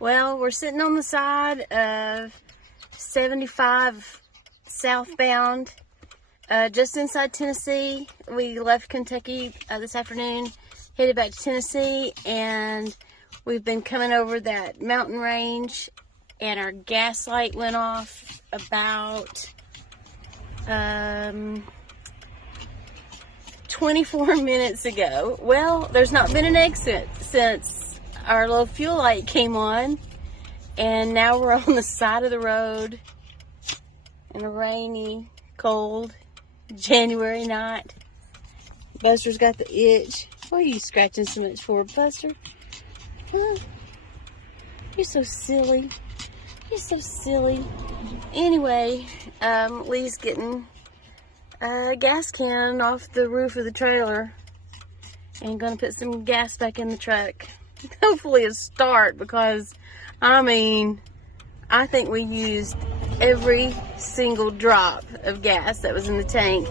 Well, we're sitting on the side of 75 southbound, just inside Tennessee. We left Kentucky this afternoon, headed back to Tennessee, and we've been coming over that mountain range, and our gas light went off about 24 minutes ago. Well, there's not been an exit since our little fuel light came on, and now we're on the side of the road in a rainy, cold January night. Buster's got the itch. What are you scratching so much for, Buster? Huh? You're so silly. You're so silly. Anyway, Lee's getting a gas can off the roof of the trailer and gonna put some gas back in the truck. Hopefully a start, because I mean, I think we used every single drop of gas that was in the tank.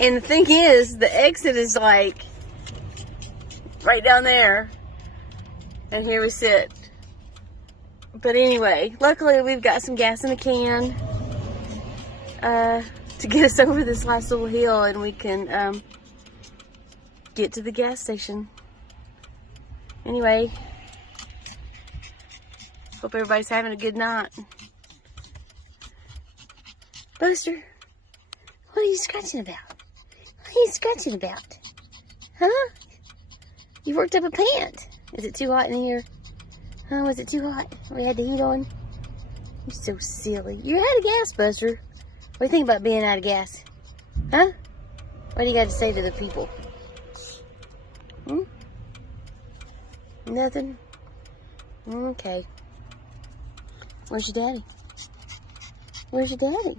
And the thing is, the exit is like right down there, and here we sit. But anyway, luckily we've got some gas in the can to get us over this last little hill, and we can get to the gas station. Anyway, hope everybody's having a good night. Buster, what are you scratching about? What are you scratching about? Huh? You worked up a pant. Is it too hot in here? Huh? Was it too hot? We had the heat on? You're so silly. You're out of gas, Buster. What do you think about being out of gas? Huh? What do you got to say to the people? Hmm? Nothing? Okay. Where's your daddy? Where's your daddy?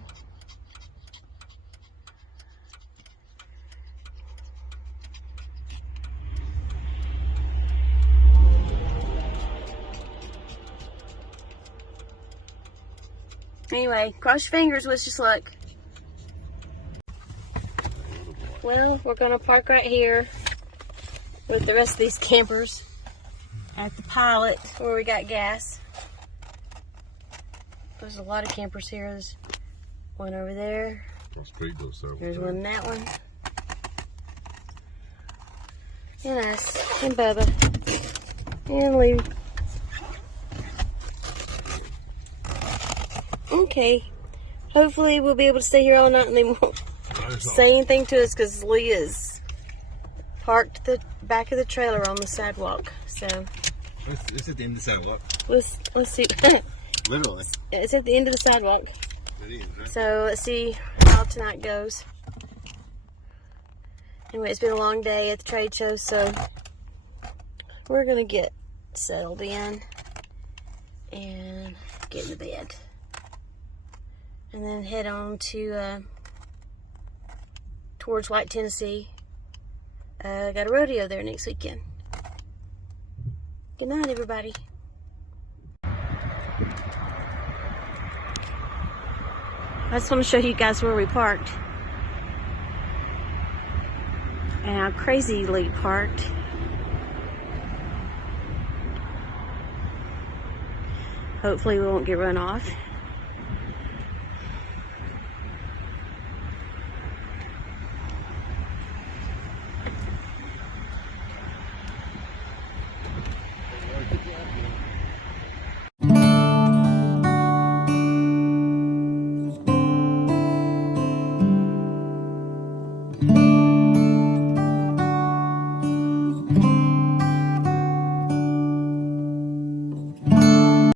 Anyway, cross your fingers, wish us luck. Well, we're gonna park right here with the rest of these campers at the pilot where we got gas. There's a lot of campers here. There's one over there. There's one in that one. And us, and Bubba, and Lee. Okay, hopefully we'll be able to stay here all night and they won't say anything to us, because Lee is parked the back of the trailer on the sidewalk. So it's at the end of the sidewalk. Let's see. Literally. It's at the end of the sidewalk. It is, right? So let's see how tonight goes. Anyway, it's been a long day at the trade show, so we're gonna get settled in and get in the bed, and then head on to towards White, Tennessee. Got a rodeo there next weekend. Good night, everybody. I just want to show you guys where we parked and how crazy Lee parked. Hopefully we won't get run off.